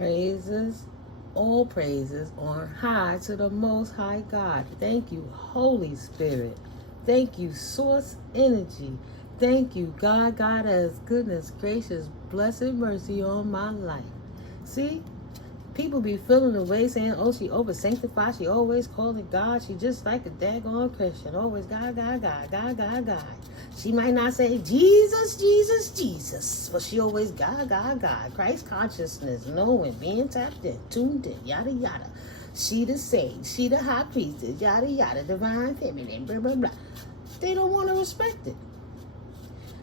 Praises, all praises on high to the Most High God. Thank you, Holy Spirit. Thank you, Source Energy. Thank you, God. God has goodness, gracious, blessed mercy on my life. See? People be feeling the way saying, oh, she over sanctified. She always calling God. She just like a daggone Christian. Always God, God, God, God, God, God. She might not say Jesus, Jesus, Jesus. But she always God, God, God. Christ consciousness, knowing, being tapped in, tuned in, yada, yada. She the sage. She the high priestess, yada, yada. Divine feminine, blah, blah, blah. They don't want to respect it.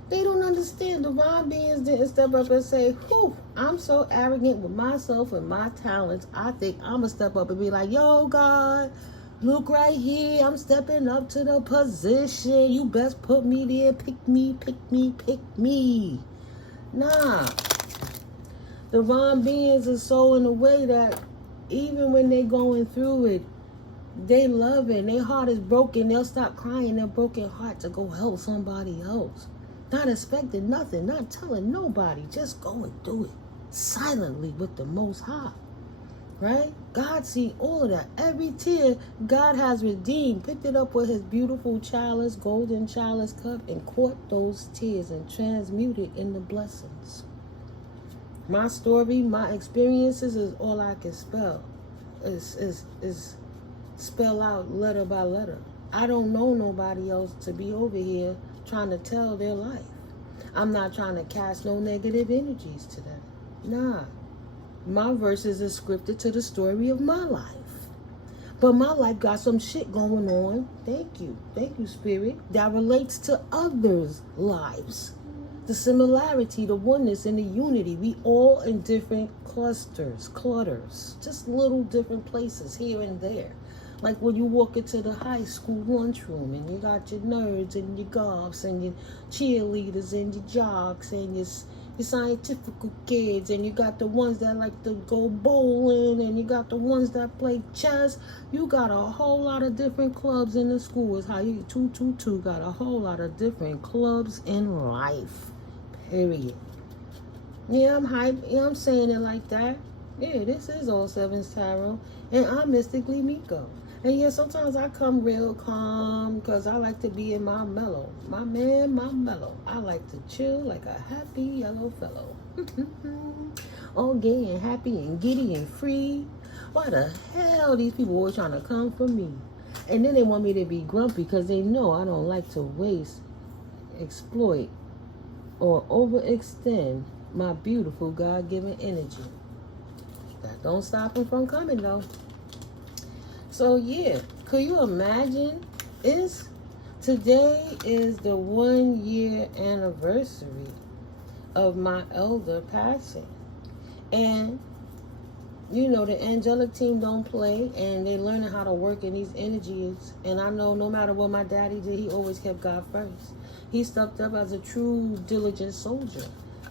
They don't understand. Divine beings didn't step up and say, whew, I'm so arrogant with myself and my talents. I think I'm going to step up and be like, yo, God, look right here. I'm stepping up to the position. You best put me there. Pick me, pick me, pick me. Nah. Divine beings are so in a way that even when they're going through it, they love it. Their heart is broken. They'll stop crying their broken heart to go help somebody else. Not expecting nothing, not telling nobody, just go and do it silently with the Most High, right? God see all of that. Every tear God has redeemed, picked it up with his beautiful chalice, golden chalice cup, and caught those tears and transmuted into blessings. My story, my experiences is all I can spell. Is spell out letter by letter. I don't know nobody else to be over here trying to tell their life. I'm not trying to cast no negative energies to them. Nah. My verses are scripted to the story of my life. But my life got some shit going on. Thank you, Spirit. That relates to others' lives. The similarity, the oneness, and the unity. We all in different clusters, just little different places here and there. Like when you walk into the high school lunchroom and you got your nerds and your goths and your cheerleaders and your jocks and your scientific kids, and you got the ones that like to go bowling, and you got the ones that play chess. You got a whole lot of different clubs in the school. Is how you 222 got a whole lot of different clubs in life. Period. Yeah, I'm hype. Yeah, I'm saying it like that. Yeah, this is All Sevens Tarot, and I'm Mystically Miko. And yeah, sometimes I come real calm because I like to be in my mellow. My man, my mellow. I like to chill like a happy yellow fellow. All gay and happy and giddy and free. Why the hell these people always trying to come for me? And then they want me to be grumpy because they know I don't like to waste, exploit, or overextend my beautiful God-given energy. That don't stop them from coming though. So yeah, could you imagine? Today is the 1 year anniversary of my elder passing. And you know, the angelic team don't play, and they're learning how to work in these energies. And I know no matter what my daddy did, he always kept God first. He stepped up as a true diligent soldier.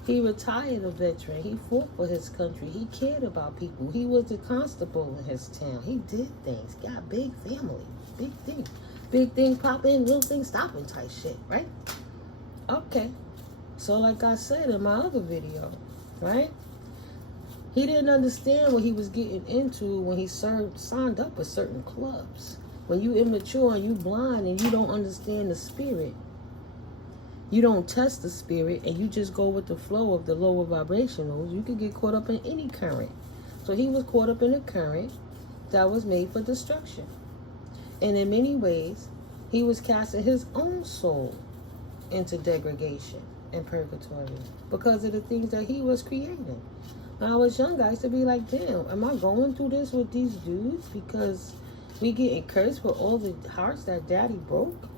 He retired a veteran. He fought for his country. He cared about people. He was the constable in his town. He did things. Got big family. Big thing. Big thing popping, little thing stopping type shit, right? Okay. So like I said in my other video, right? He didn't understand what he was getting into when he signed up with certain clubs. When you immature and you blind and you don't understand the spirit, you don't test the spirit, and you just go with the flow of the lower vibrationals, you could get caught up in any current. So he was caught up in a current that was made for destruction. And in many ways, he was casting his own soul into degradation and purgatory because of the things that he was creating. When I was young, I used to be like, damn, am I going through this with these dudes because we getting cursed for all the hearts that daddy broke?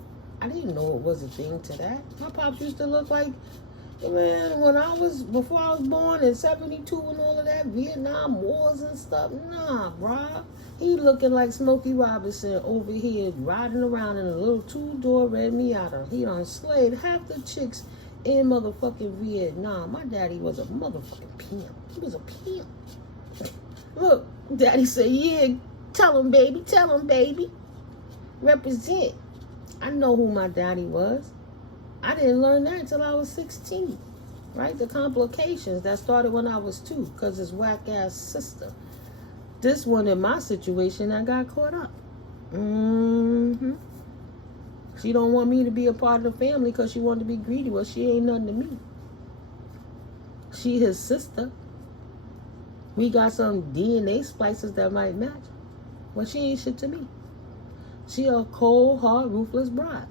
I didn't know it was a thing to that. My pops used to look like, man, before I was born in 72 and all of that, Vietnam Wars and stuff. Nah, bruh. He looking like Smokey Robinson over here riding around in a little 2-door red Miata. He done slayed half the chicks in motherfucking Vietnam. My daddy was a motherfucking pimp. He was a pimp. Look, daddy said, yeah, tell him, baby. Represent. I know who my daddy was. I didn't learn that until I was 16. right? The complications that started when I was 2 because his whack-ass sister. This one in my situation, I got caught up. She don't want me to be a part of the family because she wanted to be greedy. Well, she ain't nothing to me. She his sister. We got some DNA splices that might match. Well, she ain't shit to me. She a cold, hard, ruthless bride.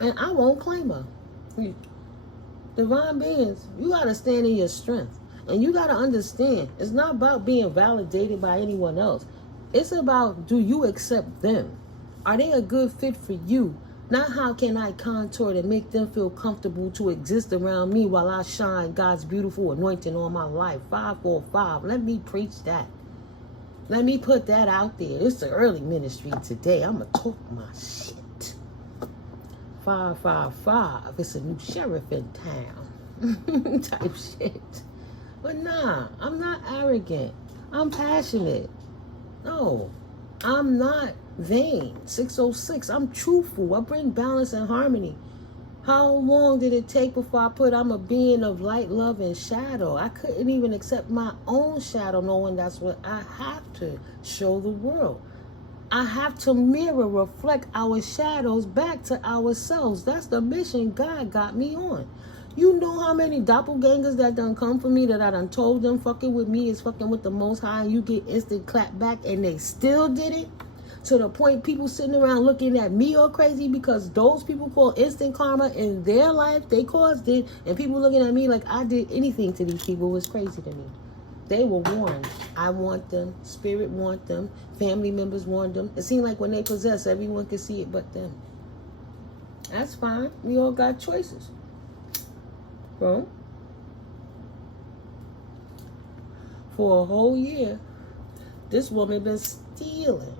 And I won't claim her. Divine beings, you got to stand in your strength. And you got to understand, it's not about being validated by anyone else. It's about, do you accept them? Are they a good fit for you? Not how can I contour and make them feel comfortable to exist around me while I shine God's beautiful anointing on my life. 545. Let me preach that. Let me put that out there. It's the early ministry today. I'm going to talk my shit. 555. It's a new sheriff in town. Type shit. But nah, I'm not arrogant. I'm passionate. No, I'm not vain. 606. I'm truthful. I bring balance and harmony. How long did it take before I put I'm a being of light, love, and shadow? I couldn't even accept my own shadow, knowing that's what I have to show the world. I have to mirror, reflect our shadows back to ourselves. That's the mission God got me on. You know how many doppelgangers that done come for me that I done told them fucking with me is fucking with the Most High, and you get instant clap back and they still did it? To the point people sitting around looking at me all crazy because those people call instant karma in their life, they caused it, and people looking at me like I did anything to these people was crazy to me. They were warned. I want them. Spirit want them. Family members want them. It seemed like when they possess, everyone could see it but them. That's fine. We all got choices. Bro. For a whole year, this woman been stealing.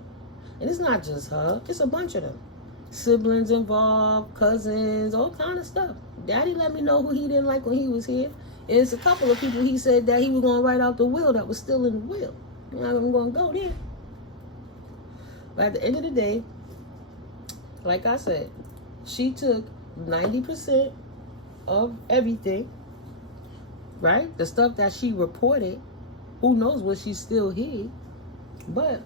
And it's not just her. It's a bunch of them. Siblings involved, cousins, all kind of stuff. Daddy let me know who he didn't like when he was here. It's a couple of people he said that he was going to write out the will that was still in the will. I'm not even going to go there. But at the end of the day, like I said, she took 90% of everything, right? The stuff that she reported, who knows what she still hid. But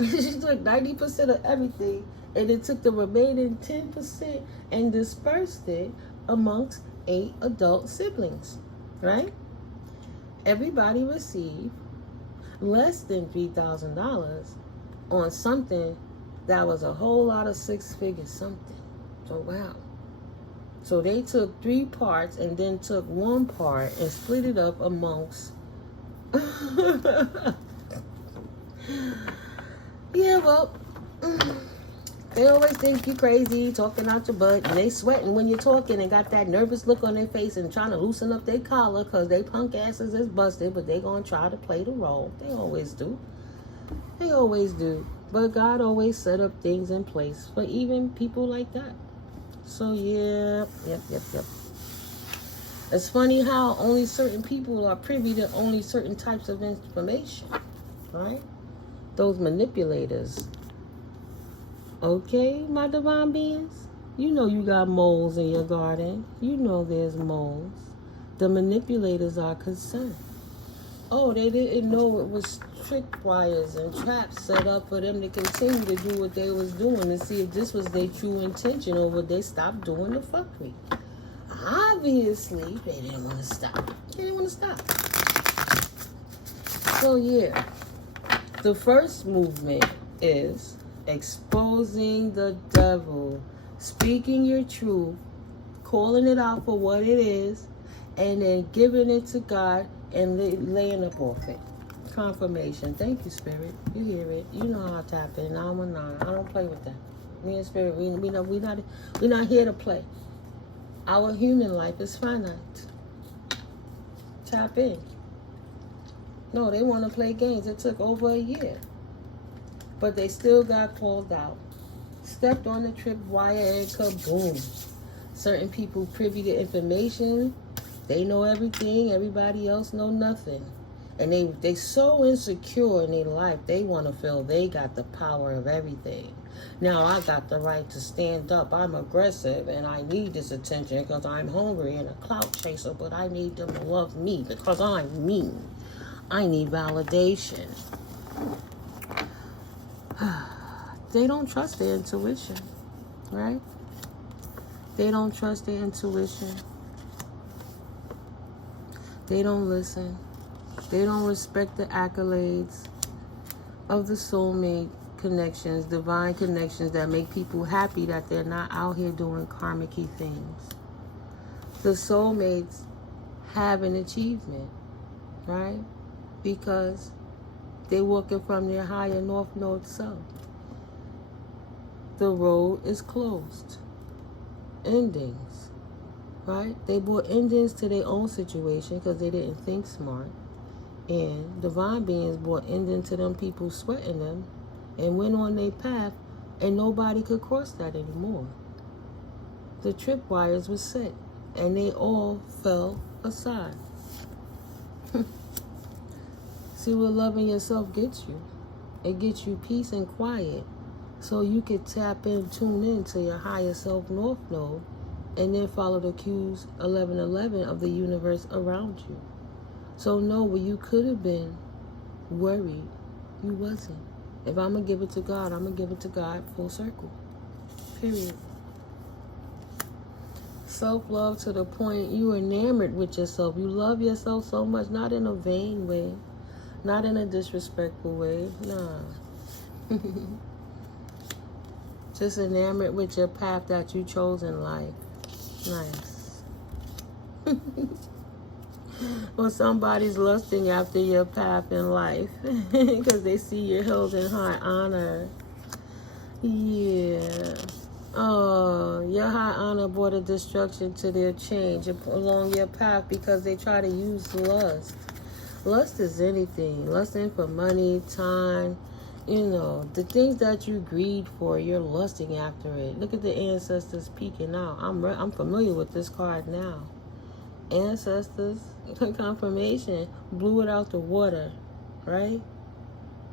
she took 90% of everything and it took the remaining 10% and dispersed it amongst 8 adult siblings, right? Everybody received less than $3,000 on something that was a whole lot of 6-figure something. So wow. So they took 3 parts and then took 1 part and split it up amongst yeah, well, they always think you crazy, talking out your butt, and they sweating when you're talking and got that nervous look on their face and trying to loosen up their collar because they punk asses is busted, but they gonna try to play the role. They always do. They always do. But God always set up things in place for even people like that. So yep. It's funny how only certain people are privy to only certain types of information, right? Those manipulators. Okay, my divine beings? You know you got moles in your garden. You know there's moles. The manipulators are concerned. Oh, they didn't know it was trick wires and traps set up for them to continue to do what they was doing and see if this was their true intention or would they stop doing the fuckery. Obviously, they didn't want to stop. They didn't want to stop. So, yeah. The first movement is exposing the devil, speaking your truth, calling it out for what it is, and then giving it to God and laying up off it. Confirmation. Thank you, Spirit. You hear it. You know how to tap in. 919. I don't play with that. Me and Spirit, we're not here to play. Our human life is finite. Tap in. No, they want to play games. It took over a year. But they still got called out. Stepped on the tripwire and kaboom. Certain people privy to information. They know everything. Everybody else know nothing. And they so insecure in their life, they want to feel they got the power of everything. Now I got the right to stand up. I'm aggressive and I need this attention because I'm hungry and a clout chaser, but I need them to love me because I'm me. I need validation. They don't trust their intuition, right? They don't trust their intuition. They don't listen. They don't respect the accolades of the soulmate connections, divine connections that make people happy that they're not out here doing karmic-y things. The soulmates have an achievement, right? Because they're working from their higher north node self. The road is closed. Endings, right? They brought endings to their own situation because they didn't think smart. And divine beings brought ending to them people sweating them and went on their path, and nobody could cross that anymore. The tripwires were set and they all fell aside. See what loving yourself gets you? It gets you peace and quiet so you can tap in, tune in to your higher self north node, and then follow the cues 1111 of the universe around you. So know where you could have been worried, you wasn't. If I'm going to give it to God, I'm going to give it to God full circle. Period. Self-love to the point you're enamored with yourself. You love yourself so much, not in a vain way, not in a disrespectful way. Nah. Just enamored with your path that you chose in life. Nice. Or somebody's lusting after your path in life because they see you're held in high honor. Yeah. Oh, your high honor brought a destruction to their change along your path because they try to use lust. Lust is anything. Lusting for money, time, you know, the things that you greed for, you're lusting after it. Look at the ancestors peeking out. I'm familiar with this card now. Ancestors, confirmation, blew it out the water, right?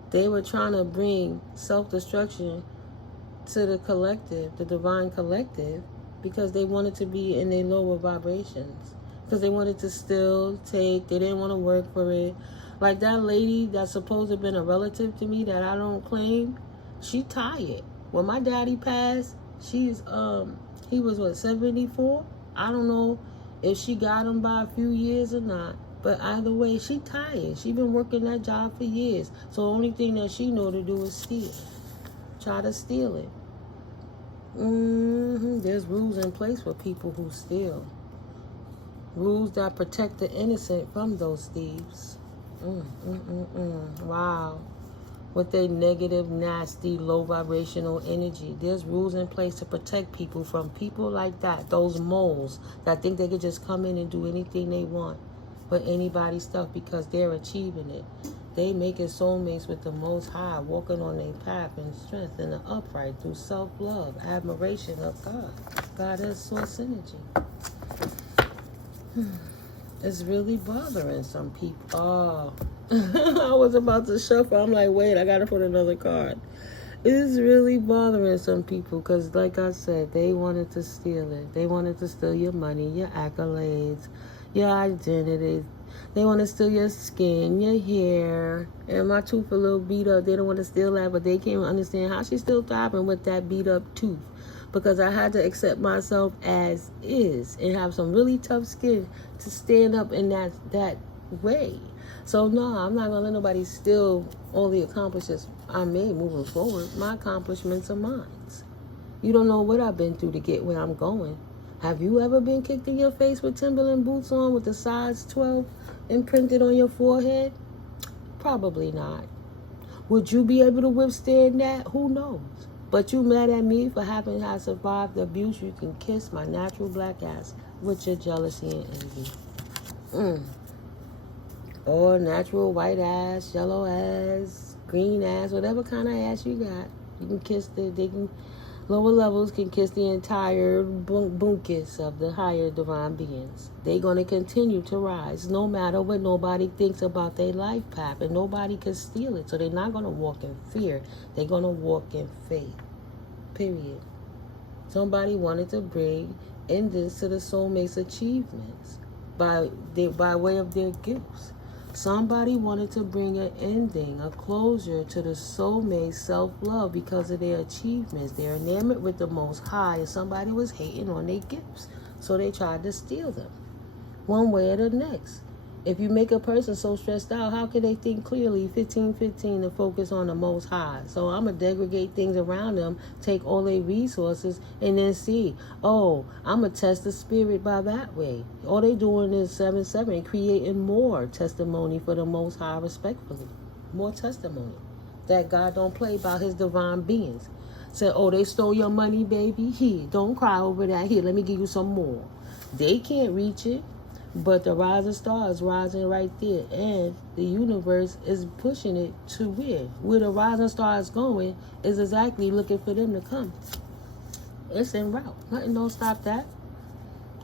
They were trying to bring self-destruction to the collective, the divine collective, because they wanted to be in their lower vibrations. Because they wanted to still take, they didn't want to work for it. Like that lady that's supposed to have been a relative to me that I don't claim, she tired. When my daddy passed, he was what, 74? I don't know if she got him by a few years or not, but either way, she tired. She been working that job for years. So the only thing that she know to do is steal. Try to steal it. There's rules in place for people who steal. Rules that protect the innocent from those thieves. Wow. With their negative, nasty, low vibrational energy. There's rules in place to protect people from people like that. Those moles that think they could just come in and do anything they want for anybody's stuff because they're achieving it. They make it soulmates with the Most High, walking on their path in strength and the upright through self-love, admiration of God. God is source energy. It's really bothering some people. Oh, I was about to shuffle. I'm like, wait, I got to put another card. It's really bothering some people because, like I said, they wanted to steal it. They wanted to steal your money, your accolades, your identity. They want to steal your skin, your hair. And my tooth a little beat up. They don't want to steal that, but they can't understand how she's still thriving with that beat up tooth. Because I had to accept myself as is and have some really tough skin to stand up in that way. So no, I'm not gonna let nobody steal all the accomplishments I made moving forward. My accomplishments are mine. You don't know what I've been through to get where I'm going. Have you ever been kicked in your face with Timberland boots on with the size 12 imprinted on your forehead? Probably not. Would you be able to withstand that? Who knows? But you mad at me for having I survived the abuse? You can kiss my natural black ass with your jealousy and envy. Or natural white ass, yellow ass, green ass, whatever kind of ass you got. You can kiss they can Lower levels can kiss the entire bunkus of the higher divine beings. They're going to continue to rise no matter what nobody thinks about their life path, and nobody can steal it. So they're not going to walk in fear. They're going to walk in faith. Period. Somebody wanted to bring endings to the soulmate's achievements by way of their gifts. Somebody wanted to bring an ending, a closure to the soulmate's self-love because of their achievements. They're enamored with the Most High, and somebody was hating on their gifts. So they tried to steal them, one way or the next. If you make a person so stressed out, how can they think clearly 15-15 and focus on the Most High? So I'm going to degrade things around them, take all their resources, and then see, oh, I'm going to test the spirit by that way. All they doing is 7-7, creating more testimony for the Most High respectfully. More testimony that God don't play about his divine beings. Say, oh, they stole your money, baby. Here, don't cry over that. Here, let me give you some more. They can't reach it. But the rising star is rising right there, and the universe is pushing it to where the rising star is going is exactly looking for them to come. It's en route. Nothing don't stop that.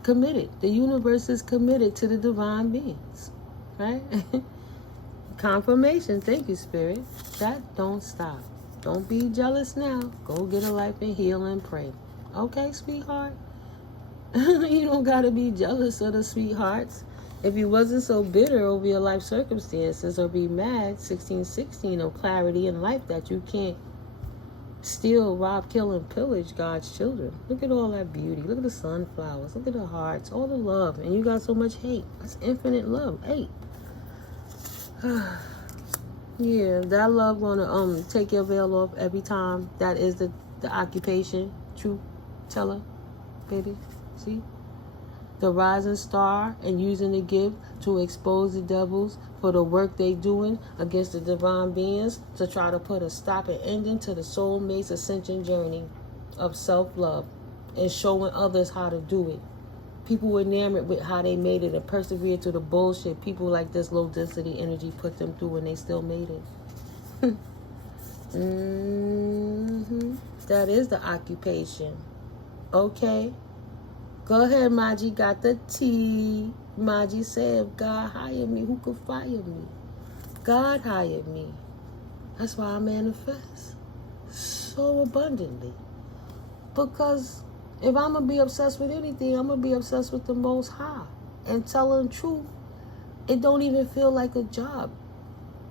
Committed. The universe is committed to the divine beings, right? Confirmation. Thank you, Spirit. That don't stop. Don't be jealous now. Go get a life and heal and pray. Okay, sweetheart? You don't got to be jealous of the sweethearts. If you wasn't so bitter over your life circumstances or be mad, 1616 of clarity in life that you can't steal, rob, kill, and pillage God's children. Look at all that beauty. Look at the sunflowers. Look at the hearts. All the love. And you got so much hate. That's infinite love. Hate. Yeah, that love gonna take your veil off every time. That is the occupation. Truth teller, baby. See? The rising star and using the gift to expose the devils for the work they doing against the divine beings to try to put a stop and ending to the soulmate's ascension journey of self-love and showing others how to do it. People were enamored with how they made it and persevered through the bullshit people like this low density energy put them through, and they still made it. That is the occupation. Okay. Go ahead, Maji got the tea. Maji said, if God hired me, who could fire me? God hired me. That's why I manifest so abundantly. Because if I'm going to be obsessed with anything, I'm going to be obsessed with the Most High. And telling the truth, it don't even feel like a job.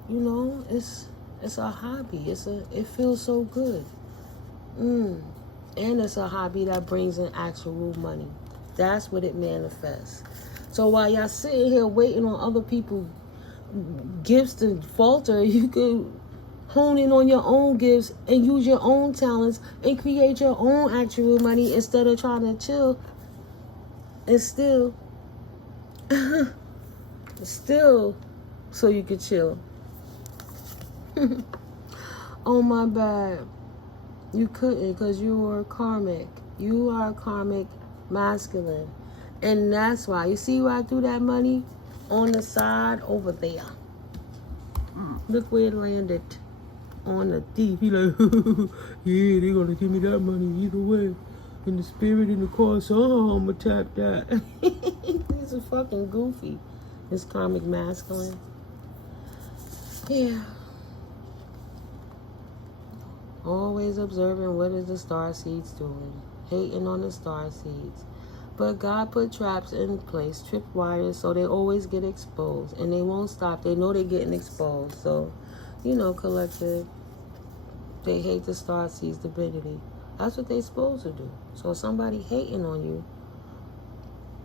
You know, it's a hobby. It feels so good. And it's a hobby that brings in actual money. That's what it manifests. So while y'all sitting here waiting on other people's gifts to falter, you could hone in on your own gifts and use your own talents and create your own actual money instead of trying to chill and still so you could chill. Oh, my bad. You couldn't because you were karmic. You are karmic masculine. And that's why. You see where I threw that money? On the side over there. Look where it landed. On the thief. He like, yeah, they're going to give me that money either way. In the spirit, in the car, so I'm going to tap that. This is fucking goofy. This karmic masculine. Yeah. Always observing what is the star seeds doing. Hating on the star seeds. But God put traps in place, tripwires, so they always get exposed. And they won't stop. They know they're getting exposed. So, you know, collective, they hate the star seeds divinity. That's what they're supposed to do. So if somebody hating on you,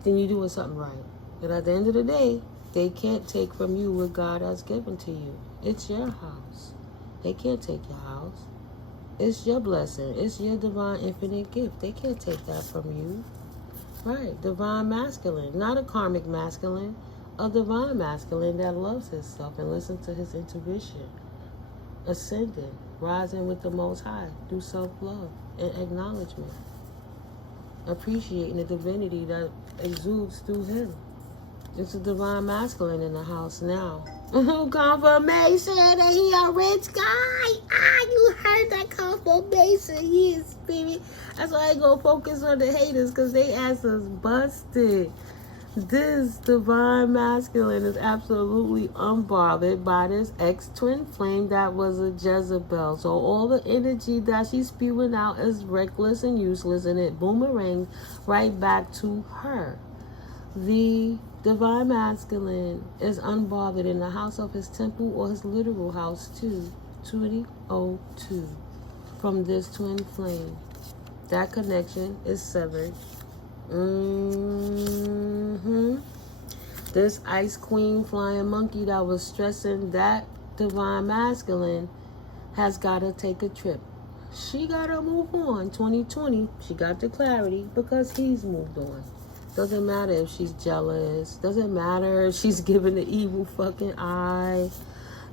then you're doing something right. But at the end of the day, they can't take from you what God has given to you. It's your house. They can't take your house. It's your blessing. It's your divine infinite gift. They can't take that from you. Right. Divine masculine. Not a karmic masculine. A divine masculine that loves himself and listens to his intuition. Ascending. Rising with the Most High through self-love and acknowledgement. Appreciating the divinity that exudes through him. It's a divine masculine in the house now. Confirmation that he a rich guy. Ah, you heard that confirmation. He is spirit. That's why I go focus on the haters, because they ass is busted. This divine masculine is absolutely unbothered by this ex-twin flame that was a Jezebel. So all the energy that she's spewing out is reckless and useless, and it boomerangs right back to her. The divine masculine is unbothered in the house of his temple or his literal house too. 2002 from this twin flame. That connection is severed. This ice queen flying monkey that was stressing that divine masculine has got to take a trip. She got to move on. 2020, she got the clarity because he's moved on. Doesn't matter if she's jealous. Doesn't matter if she's giving the evil fucking eye.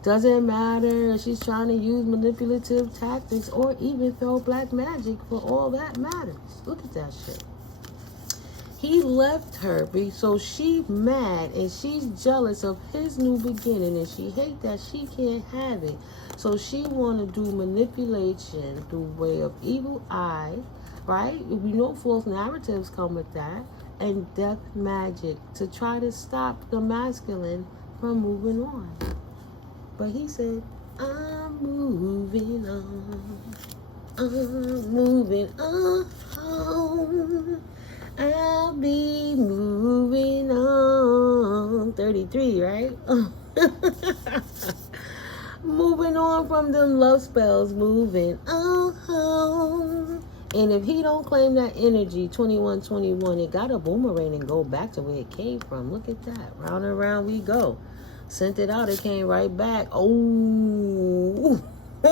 Doesn't matter if she's trying to use manipulative tactics or even throw black magic. For all that matters. Look at that shit. He left her, so she's mad and she's jealous of his new beginning, and she hates that she can't have it. So she want to do manipulation through way of evil eye, right? We know false narratives come with that, and death magic to try to stop the masculine from moving on. But he said, I'm moving on. I'm moving on. I'll be moving on. 33, right? Moving on from them love spells. Moving on. And if he don't claim that energy, 2121, it got a boomerang and go back to where it came from. Look at that. Round and round we go. Sent it out, it came right back. Oh. He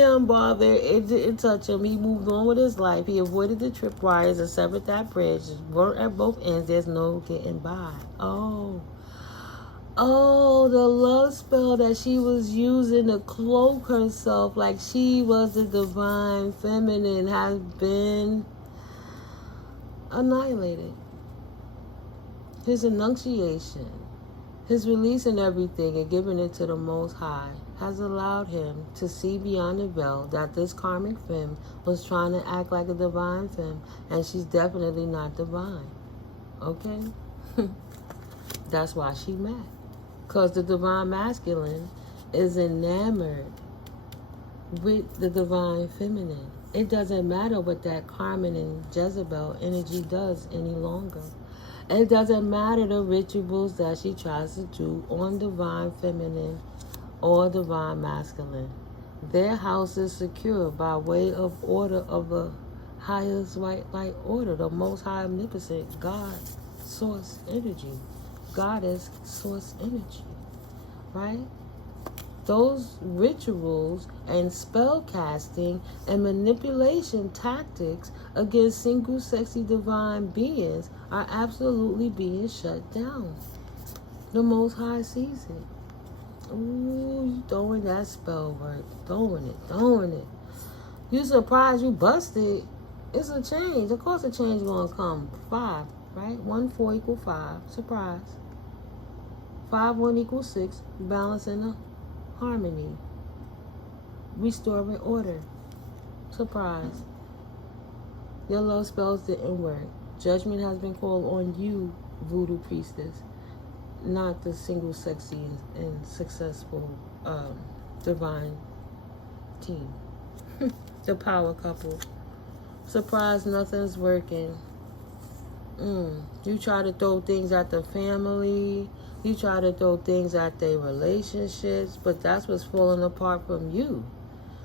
unbothered. It didn't touch him. He moved on with his life. He avoided the tripwires and severed that bridge. Weren't at both ends. There's no getting by. Oh, the love spell that she was using to cloak herself like she was the divine feminine has been annihilated. His enunciation, his releasing everything and giving it to the Most High has allowed him to see beyond the veil that this karmic femme was trying to act like a divine femme, and she's definitely not divine. Okay? That's why she's mad. Because the divine masculine is enamored with the divine feminine. It doesn't matter what that Carmen and Jezebel energy does any longer. It doesn't matter the rituals that she tries to do on divine feminine or divine masculine. Their house is secure by way of order of the highest white light order, the most high omnipotent God source energy. Goddess source energy, right? Those rituals and spell casting and manipulation tactics against single sexy divine beings are absolutely being shut down. The Most High sees it. Ooh, you throwing that spell work. Throwing it. You surprised you busted. It's a change. Of course a change gonna come. 5, right? 1, 4 equal 5. Surprise. 5, 1 equals 6. Balance in a harmony. Restoring order. Surprise. Your love spells didn't work. Judgment has been called on you, voodoo priestess, not the single sexy and successful divine team. The power couple. Surprise, nothing's working. You try to throw things at the family. You try to throw things at their relationships, but that's what's falling apart from you.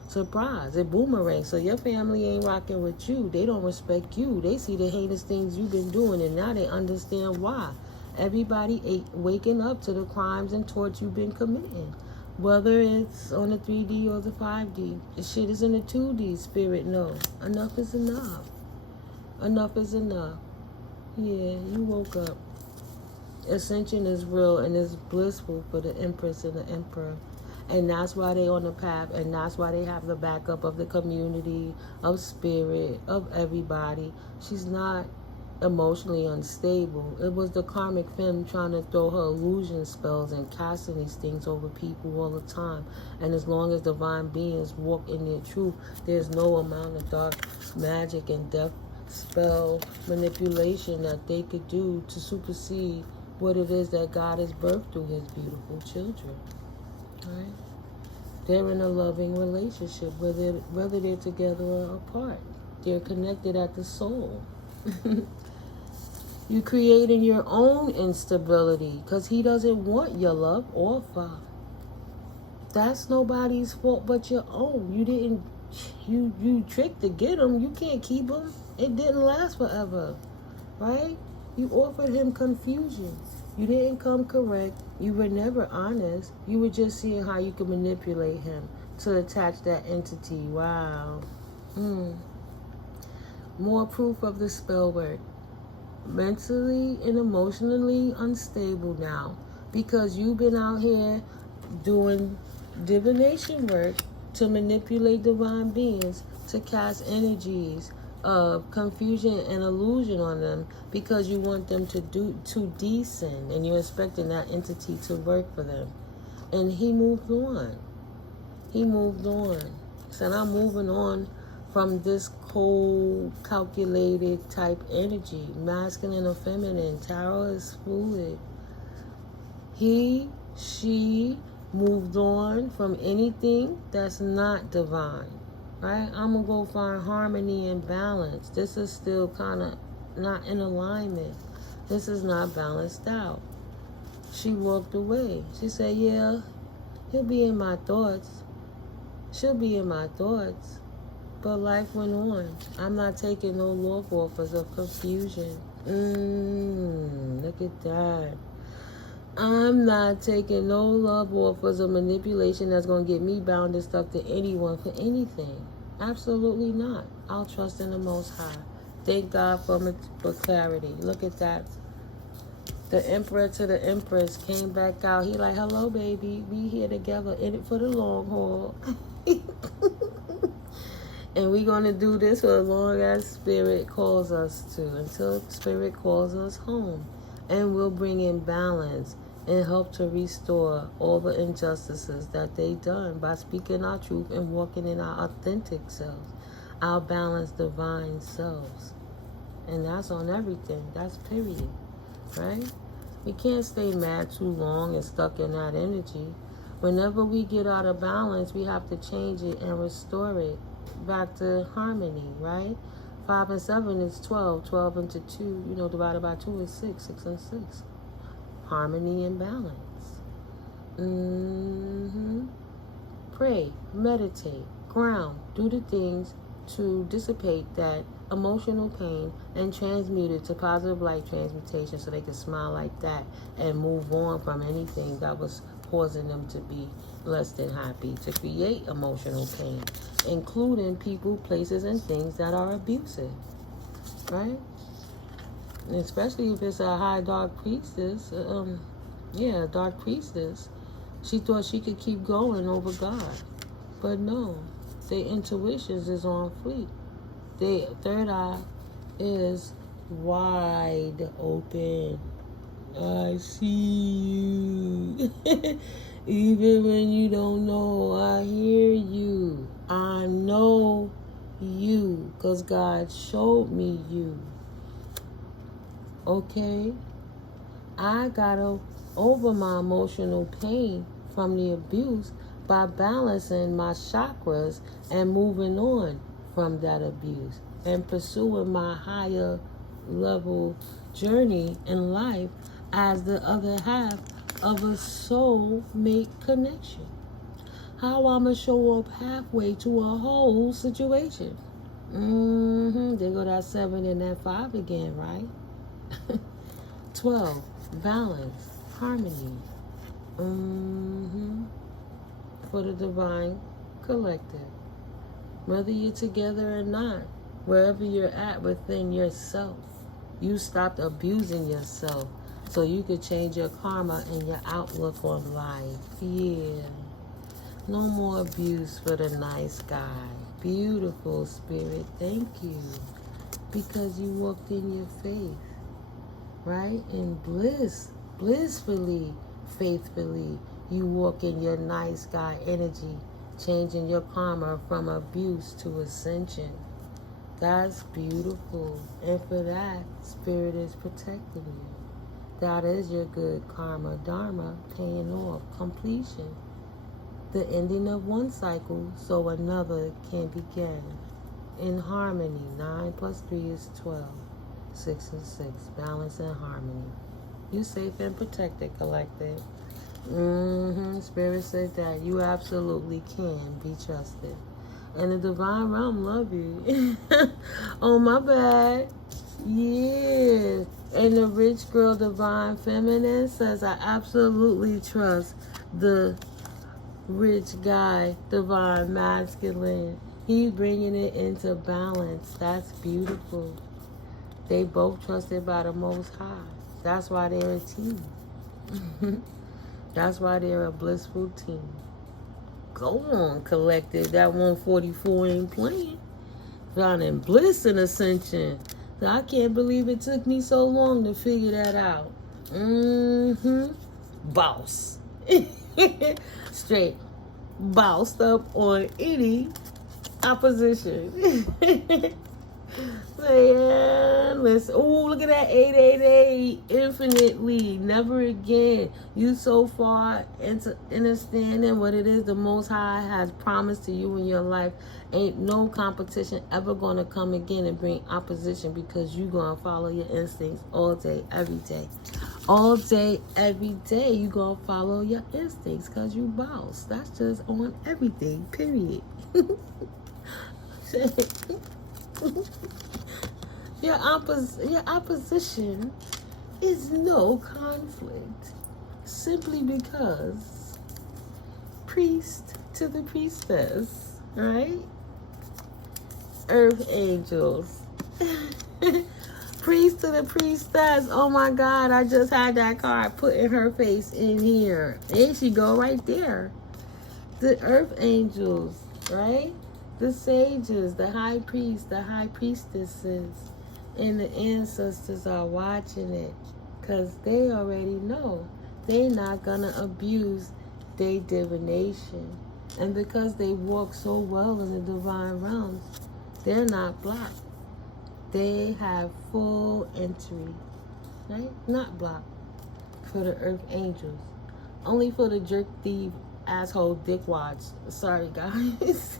Surprise, it boomerangs. So your family ain't rocking with you. They don't respect you. They see the heinous things you've been doing, and now they understand why. Everybody waking up to the crimes and torts you've been committing. Whether it's on the 3D or the 5D. The shit is in the 2D, spirit knows. Enough is enough. Enough is enough. Yeah, you woke up. Ascension is real and is blissful for the Empress and the Emperor. And that's why they on the path, and that's why they have the backup of the community, of spirit, of everybody. She's not emotionally unstable. It was the karmic femme trying to throw her illusion spells and casting these things over people all the time. And as long as divine beings walk in their truth, there's no amount of dark magic and death spell manipulation that they could do to supersede what it is that God has birthed through his beautiful children. Right? They're in a loving relationship, whether they're together or apart. They're connected at the soul. You creating your own instability because he doesn't want your love or fight. That's nobody's fault but your own. You tricked to get him. You can't keep him. It didn't last forever, right? You offered him confusion. You didn't come correct. You were never honest. You were just seeing how you could manipulate him to attach that entity. Wow. More proof of the spell work. Mentally and emotionally unstable now because you've been out here doing divination work to manipulate divine beings to cast energies of confusion and illusion on them because you want them to descend and you're expecting that entity to work for them. And he moved on. He moved on. Said, I'm moving on from this cold, calculated type energy, masculine or feminine. Tarot is fluid. She moved on from anything that's not divine, right? I'm going to go find harmony and balance. This is still kind of not in alignment. This is not balanced out. She walked away. She said, yeah, he'll be in my thoughts. She'll be in my thoughts. But life went on. I'm not taking no love offers of confusion. Look at that. I'm not taking no love offers of manipulation that's going to get me bound and stuck to anyone for anything. Absolutely not. I'll trust in the Most High. Thank God for clarity. Look at that. The Emperor to the Empress came back out. He like, hello, baby. We here together in it for the long haul. And we're going to do this for as long as Spirit calls us to, until Spirit calls us home. And we'll bring in balance and help to restore all the injustices that they done by speaking our truth and walking in our authentic selves, our balanced divine selves. And that's on everything. That's period. Right? We can't stay mad too long and stuck in that energy. Whenever we get out of balance, we have to change it and restore it back to harmony, right? 5 and 7 is 12. 12 into 2, divided by 2 is 6. 6 and 6. Harmony and balance. Pray, meditate, ground, do the things to dissipate that emotional pain and transmute it to positive light transmutation so they can smile like that and move on from anything that was causing them to be less than happy, to create emotional pain, including people, places, and things that are abusive, right? And especially if it's a high dark priestess, dark priestess, she thought she could keep going over God, but no, their intuitions is on fleek. Their third eye is wide open. I see you. Even when you don't know, I hear you. I know you because God showed me you. Okay? I got over my emotional pain from the abuse by balancing my chakras and moving on from that abuse and pursuing my higher level journey in life as the other half of a soulmate connection. How I'ma show up halfway to a whole situation. There go that 7 and that 5 again, right? 12, balance, harmony. For the divine collective. Whether you're together or not, wherever you're at within yourself, you stopped abusing yourself so you could change your karma and your outlook on life. Yeah. No more abuse for the nice guy. Beautiful Spirit. Thank you. because you walked in your faith, right? In bliss, blissfully, faithfully, you walk in your nice guy energy, changing your karma from abuse to ascension. That's beautiful. And for that, Spirit is protecting you. That is your good karma, dharma, paying off, completion. The ending of one cycle so another can begin. In harmony, 9 plus 3 is 12. 6 and 6, balance and harmony. You safe and protected, collective. Spirit said that you absolutely can be trusted. And the divine realm love you. Oh, my bad. Yeah. And the rich girl, divine feminine, says, I absolutely trust the rich guy, divine masculine. He's bringing it into balance. That's beautiful. They both trusted by the Most High. That's why they're a team. That's why they're a blissful team. Go on, collective. That 144 ain't playing. Finding bliss and ascension. So I can't believe it took me so long to figure that out. Boss. Straight bossed up on any opposition. Man, listen. Oh, look at that 888. Infinitely. Never again. You so far into understanding what it is the Most High has promised to you in your life. Ain't no competition ever going to come again and bring opposition, because you going to follow your instincts all day, every day. All day, every day, you going to follow your instincts because you boss. That's just on everything, period. Your opposition is no conflict, simply because priest to the priestess, right? Earth angels. Priest to the priestess. Oh my God, I just had that card putting her face in here. There she go, right there. The earth angels, right? The sages, the high priests, the high priestesses, and the ancestors are watching it, because they already know they're not going to abuse their divination. And because they walk so well in the divine realms, they're not blocked. They have full entry, right? Not blocked for the earth angels. Only for the jerk thief, asshole dickwads. Sorry, guys.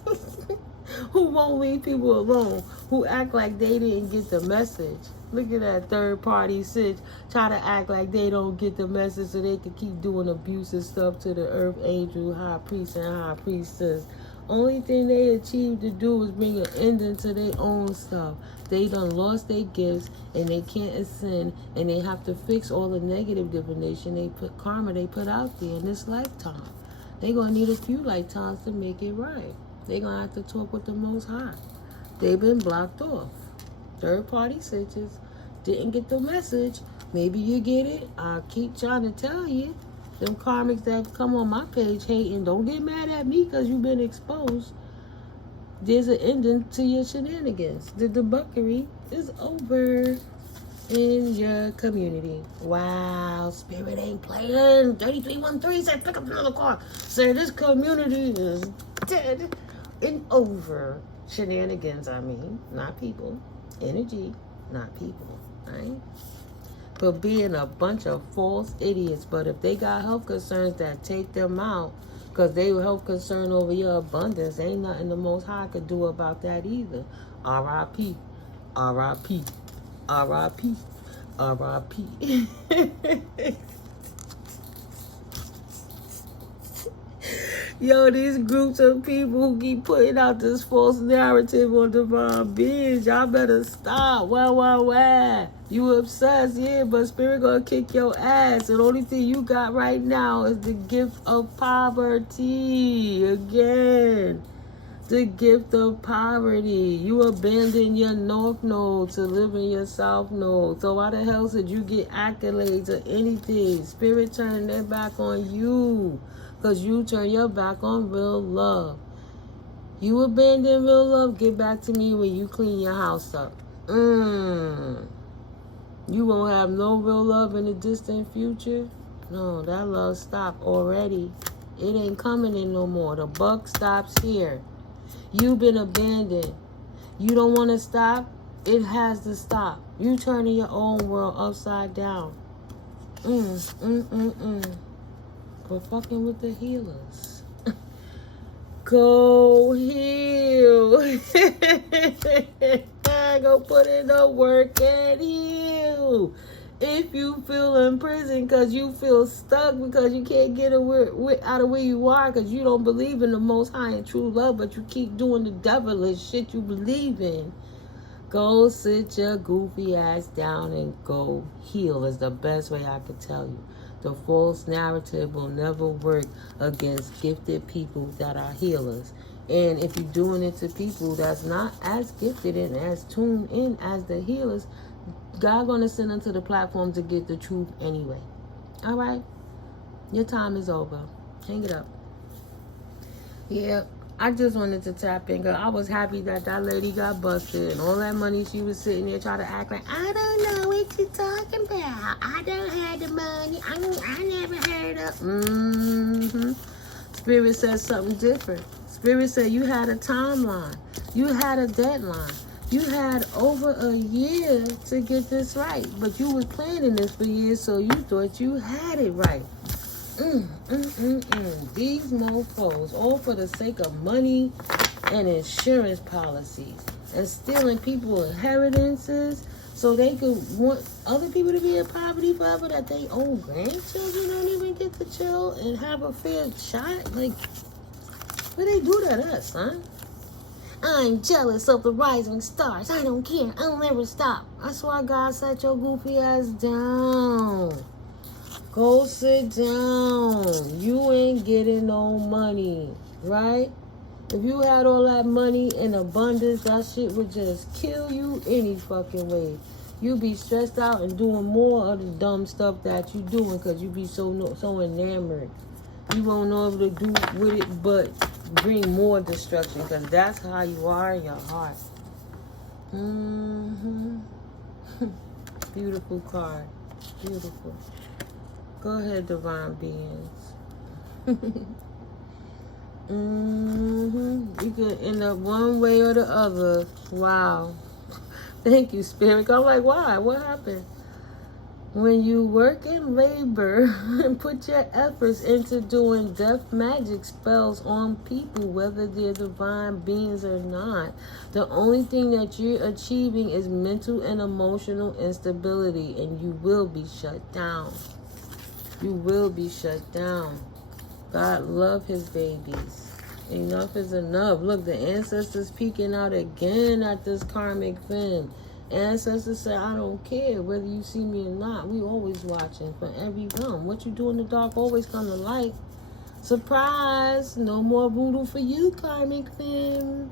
Who won't leave people alone, who act like they didn't get the message. Look at that third party sitch, try to act like they don't get the message so they can keep doing abusive stuff to the earth angel, high priest, and high priestess. Only thing they achieved to do is bring an ending to their own stuff. They done lost their gifts and they can't ascend, and they have to fix all the negative divination they put, karma they put out there in this lifetime. They're gonna need a few lifetimes to make it right. They're going to have to talk with the Most High. They've been blocked off. Third-party sitches didn't get the message. Maybe you get it. I'll keep trying to tell you. Them karmics that come on my page hating, don't get mad at me because you've been exposed. There's an ending to your shenanigans. The debauchery is over in your community. Wow, Spirit ain't playing. 3313 said, pick up another card. Sir, this community is dead and over. Shenanigans, I mean, not people. Energy, not people, right? For being a bunch of false idiots. But if they got health concerns, that take them out, because they were health concerned over your abundance. Ain't nothing the Most High could do about that either. R.I.P. R.I.P. R.I.P. R.I.P. Yo, these groups of people who keep putting out this false narrative on divine beings, y'all better stop. Wow. You obsessed, yeah, but Spirit gonna kick your ass. And the only thing you got right now is the gift of poverty. Again, the gift of poverty. You abandon your north node to live in your south node. So why the hell should you get accolades or anything? Spirit turning their back on you, because you turn your back on real love. You abandon real love, get back to me when you clean your house up. You won't have no real love in the distant future? No, that love stopped already. It ain't coming in no more. The buck stops here. You've been abandoned. You don't want to stop? It has to stop. You turning your own world upside down. For fucking with the healers. Go heal. Go put in the work and heal. If you feel in prison because you feel stuck because you can't get out of where you are because you don't believe in the Most High and true love, but you keep doing the devilish shit you believe in, go sit your goofy ass down and go heal is the best way I could tell you. The false narrative will never work against gifted people that are healers. And if you're doing it to people that's not as gifted and as tuned in as the healers, God gonna send them to the platform to get the truth anyway. All right? Your time is over. Hang it up. Yeah, I just wanted to tap in because I was happy that that lady got busted and all that money she was sitting there trying to act like, I don't know what you're talking about. I don't have the money. I never heard of. Spirit said something different. Spirit said you had a timeline. You had a deadline. You had over a year to get this right. But you was planning this for years, so you thought you had it right. These mofos, all for the sake of money and insurance policies and stealing people's inheritances so they could want other people to be in poverty forever, that they own grandchildren don't even get to chill and have a fair shot. Like, what they do to us, son? I'm jealous of the rising stars. I don't care. I'll never stop. That's why God sat your goofy ass down. Go sit down. You ain't getting no money, right? If you had all that money in abundance, that shit would just kill you any fucking way. You be stressed out and doing more of the dumb stuff that you doing because you be so enamored. You won't know able to do with it but bring more destruction because that's how you are in your heart. Beautiful card. Beautiful. Go ahead, divine beings. You can end up one way or the other. Wow. Thank you, Spirit. I'm like, why? What happened? When you work in labor and put your efforts into doing death magic spells on people, whether they're divine beings or not, the only thing that you're achieving is mental and emotional instability, and you will be shut down. You will be shut down. God love his babies. Enough is enough. Look, the ancestors peeking out again at this karmic fin. Ancestors say, I don't care whether you see me or not. We always watching for every come. What you do in the dark always come to light. Surprise! No more voodoo for you, karmic fin.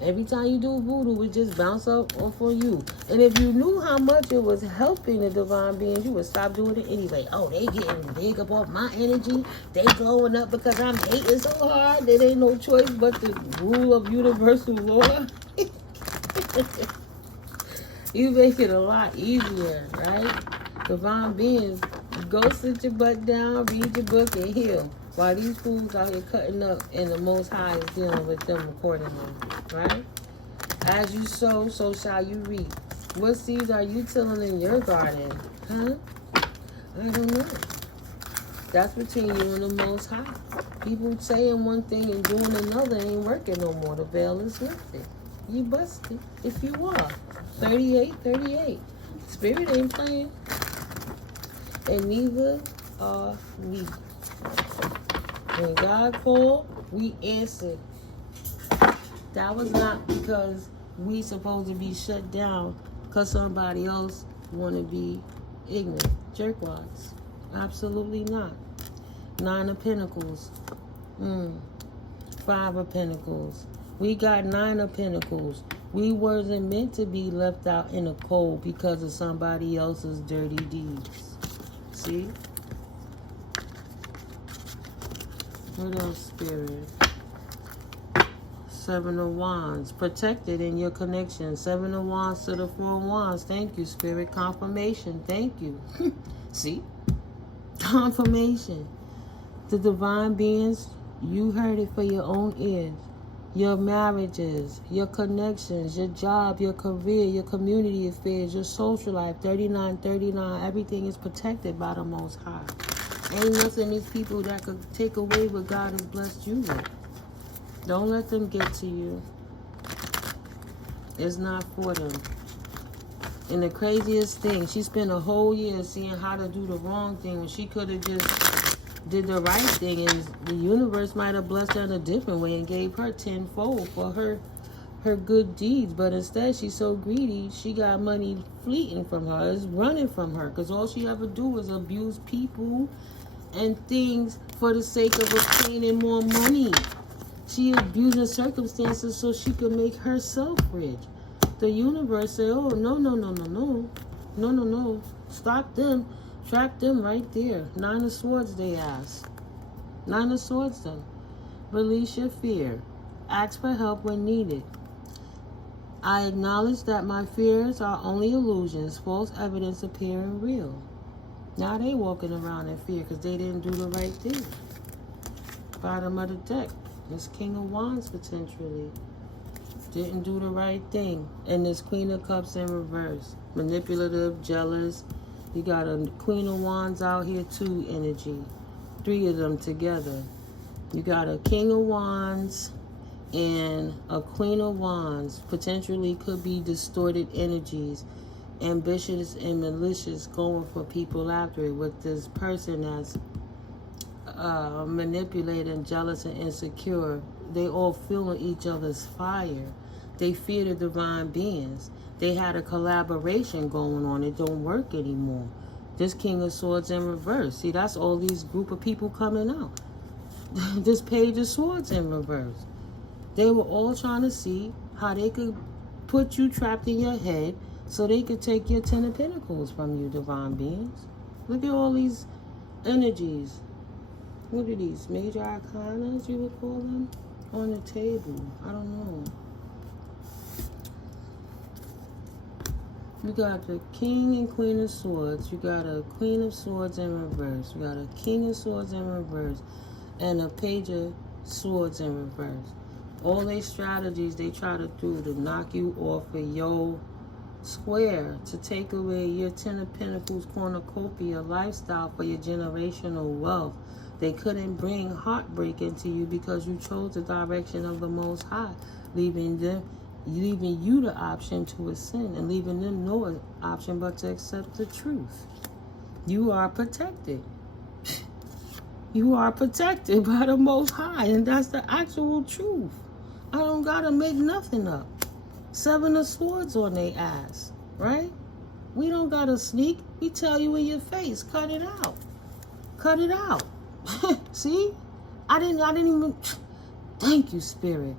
Every time you do voodoo, it just bounce up off on you. And if you knew how much it was helping the divine beings, you would stop doing it anyway. Oh, they getting big up off my energy. They glowing up because I'm hating so hard. There ain't no choice but the rule of universal law. You make it a lot easier, right? Divine beings, go sit your butt down, read your book, and heal. While these fools out here cutting up and the Most High is dealing with them accordingly, right? As you sow, so shall you reap. What seeds are you tilling in your garden? Huh? I don't know. That's between you and the Most High. People saying one thing and doing another ain't working no more. The veil is lifted. You busted if you are. 38. Spirit ain't playing. And neither are we. When God called, we answered. That was not because we supposed to be shut down because somebody else want to be ignorant. Jerkwads. Absolutely not. 9 of Pentacles. 5 of Pentacles. We got 9 of Pentacles. We wasn't meant to be left out in the cold because of somebody else's dirty deeds. See? What else, Spirit? Seven of Wands. Protected in your connection. Seven of Wands to the Four of Wands. Thank you, Spirit. Confirmation. Thank you. See? Confirmation. The divine beings, you heard it for your own ears. Your marriages, your connections, your job, your career, your community affairs, your social life, 3939, everything is protected by the Most High. Ain't nothing these people that could take away what God has blessed you with. Don't let them get to you. It's not for them. And the craziest thing, she spent a whole year seeing how to do the wrong thing when she could have just did the right thing, and the universe might have blessed her in a different way and gave her tenfold for her good deeds. But instead, she's so greedy, she got money fleeting from her. It's running from her, because all she ever do is abuse people and things for the sake of obtaining more money. She abusing circumstances so she could make herself rich. The universe said, oh, no. Stop them. Trap them right there. Nine of Swords, they ask. Nine of Swords, them. Release your fear. Ask for help when needed. I acknowledge that my fears are only illusions. False evidence appearing real. Now they walking around in fear because they didn't do the right thing. Bottom of the deck. This King of Wands potentially. Didn't do the right thing. And this Queen of Cups in reverse. Manipulative, jealous. You got a Queen of Wands out here too, energy. Three of them together. You got a King of Wands and a Queen of Wands. Potentially could be distorted energies. Ambitious and malicious going for people after it. With this person that's manipulating, jealous, and insecure. They all feeling each other's fire. They fear the divine beings. They had a collaboration going on. It don't work anymore. This King of Swords in reverse. See, that's all these group of people coming out. This Page of Swords in reverse. They were all trying to see how they could put you trapped in your head so they could take your Ten of Pentacles from you, divine beings. Look at all these energies. What are these? Major arcanas, you would call them? On the table. I don't know. You got the King and Queen of Swords. You got a Queen of Swords in reverse. You got a King of Swords in reverse. And a Page of Swords in reverse. All their strategies they try to do to knock you off of your square, to take away your Ten of Pentacles cornucopia lifestyle for your generational wealth. They couldn't bring heartbreak into you because you chose the direction of the Most High, leaving you the option to ascend and leaving them no option but to accept the truth. You are protected. You are protected by the Most High, and that's the actual truth. I don't gotta make nothing up. Seven of Swords on their ass, right? We don't gotta sneak. We tell you in your face, cut it out. Cut it out. See? I didn't even... Thank you, Spirit.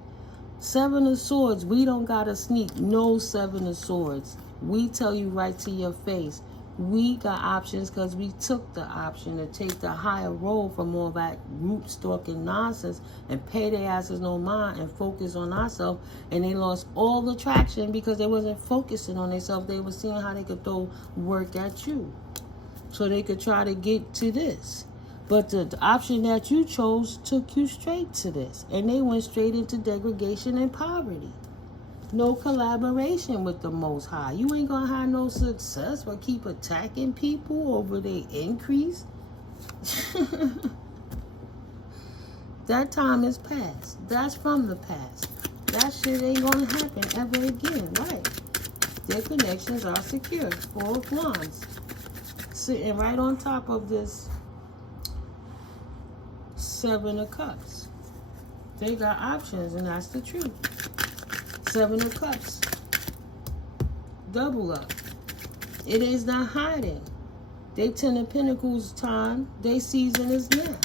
Seven of Swords, we don't gotta sneak. No Seven of Swords. We tell you right to your face. We got options because we took the option to take the higher road from all that root stalking nonsense and pay their asses no mind and focus on ourselves. And they lost all the traction because they wasn't focusing on themselves. They were seeing how they could throw work at you so they could try to get to this. But the option that you chose took you straight to this. And they went straight into degradation and poverty. No collaboration with the Most High. You ain't gonna have no success but keep attacking people over their increase. That time is past. That's from the past. That shit ain't gonna happen ever again, right? Their connections are secure. Four of Wands. Sitting right on top of this Seven of Cups. They got options, and that's the truth. Seven of Cups. Double up. It is not hiding. They Ten of Pentacles time. They season is now.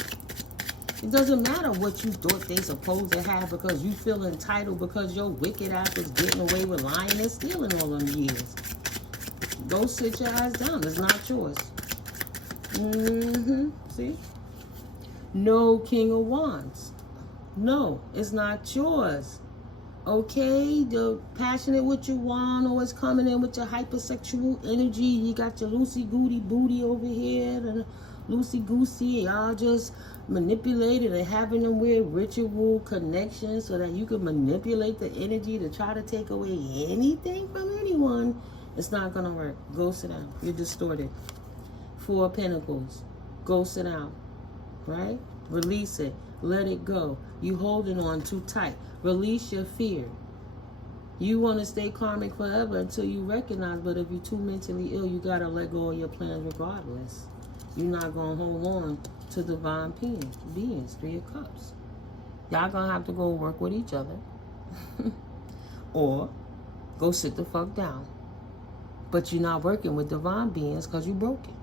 It doesn't matter what you thought they supposed to have because you feel entitled because your wicked ass is getting away with lying and stealing all them years. Go sit your ass down. It's not yours. See? No King of Wands. No, it's not yours. Okay, the passionate what you want, always coming in with your hypersexual energy. You got your loosey goody booty over here, and loosey goosey. Y'all just manipulated and having them weird ritual connections so that you can manipulate the energy to try to take away anything from anyone. It's not gonna work. Go sit down. You're distorted. 4 of Pentacles. Go sit down. Right? Release it. Let it go. You holding on too tight. Release your fear. You want to stay karmic forever until you recognize, but if you're too mentally ill, you got to let go of your plans regardless. You're not going to hold on to divine beings. 3 of Cups. Y'all going to have to go work with each other. Or go sit the fuck down. But you're not working with divine beings because you're broken.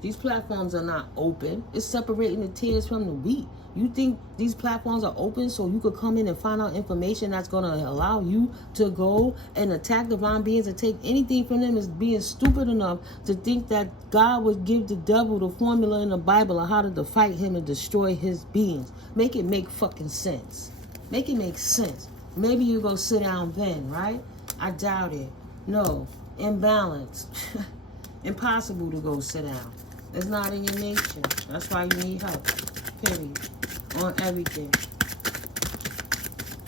These platforms are not open. It's separating the tares from the wheat. You think these platforms are open so you could come in and find out information that's going to allow you to go and attack divine beings and take anything from them as being stupid enough to think that God would give the devil the formula in the Bible of how to fight him and destroy his beings. Make it make fucking sense. Make it make sense. Maybe you go sit down then, right? I doubt it. No. Imbalance. Impossible to go sit down. It's not in your nature. That's why you need help. Period. On everything.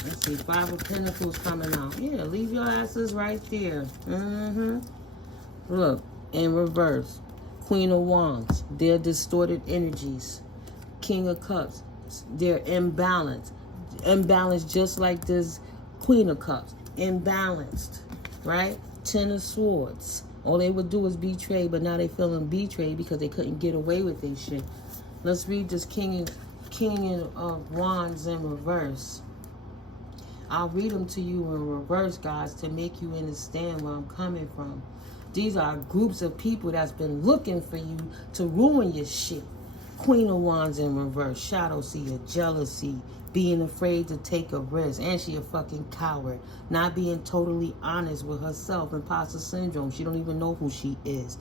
Let's see. 5 of Pentacles coming out. Yeah, leave your asses right there. Look, in reverse. Queen of Wands. They're distorted energies. King of Cups. They're imbalanced. Imbalanced just like this Queen of Cups. Imbalanced. Right? 10 of Swords. All they would do is betray, but now they feeling betrayed because they couldn't get away with their shit. Let's read this King of Wands in reverse. I'll read them to you in reverse, guys, to make you understand where I'm coming from. These are groups of people that's been looking for you to ruin your shit. Queen of Wands in reverse. Shadow seer, jealousy, being afraid to take a risk, and she a fucking coward. Not being totally honest with herself. Imposter syndrome. She don't even know who she is.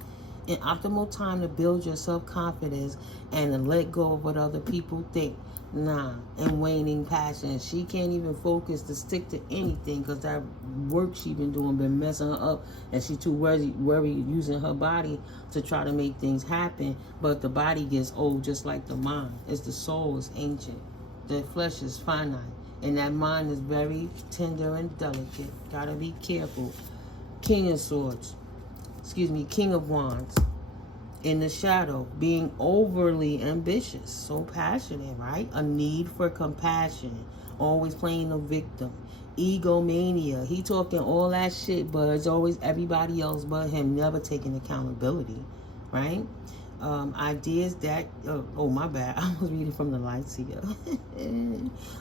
An optimal time to build your self-confidence and to let go of what other people think. Nah. And waning passion. She can't even focus to stick to anything because that work she been doing been messing her up, and she too worried using her body to try to make things happen. But the body gets old just like the mind. It's the soul is ancient. The flesh is finite. And that mind is very tender and delicate. Gotta be careful. King of Swords. Excuse me, King of Wands. In the shadow, being overly ambitious. So passionate, right? A need for compassion. Always playing the victim. Egomania. He talking all that shit, but it's always everybody else but him. Never taking accountability, right? Ideas that, oh my bad, I was reading from the lights here.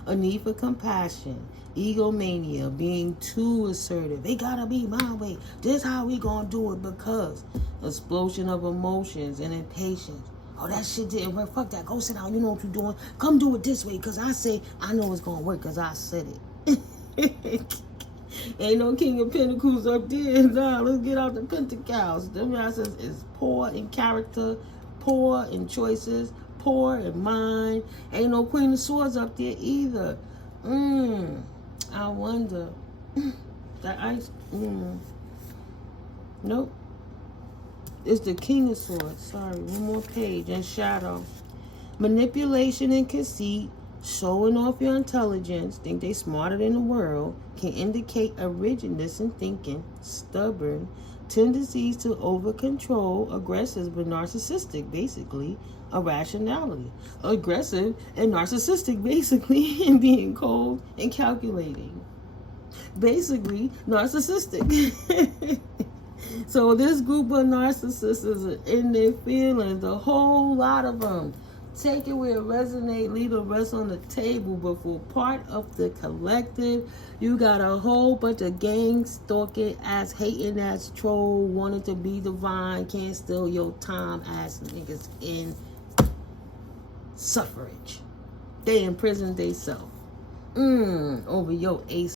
A need for compassion, egomania, being too assertive. They gotta be my way. This how we gonna do it because explosion of emotions and impatience. Oh, that shit didn't work. Fuck that. Go sit down. You know what you're doing. Come do it this way because I say I know it's gonna work because I said it. Ain't no King of Pentacles up there. Nah, let's get out the Pentacles. Them asses is poor in character, poor in choices, poor in mind. Ain't no Queen of Swords up there either. I wonder. That ice. Nope. It's the King of Swords. Sorry, one more page. And shadow. Manipulation and conceit. Showing off your intelligence, think they smarter than the world, can indicate originateness in thinking, stubborn, tendencies to over-control, aggressive but narcissistic, basically, irrationality. Aggressive and narcissistic, basically, and being cold and calculating. Basically, narcissistic. So this group of narcissists is in their feelings, a whole lot of them. Take it where it resonates, leave the rest on the table. But for part of the collective, you got a whole bunch of gang stalking ass, hating ass troll, wanting to be divine, can't steal your time ass niggas in suffrage. They imprisoned themselves over your ace.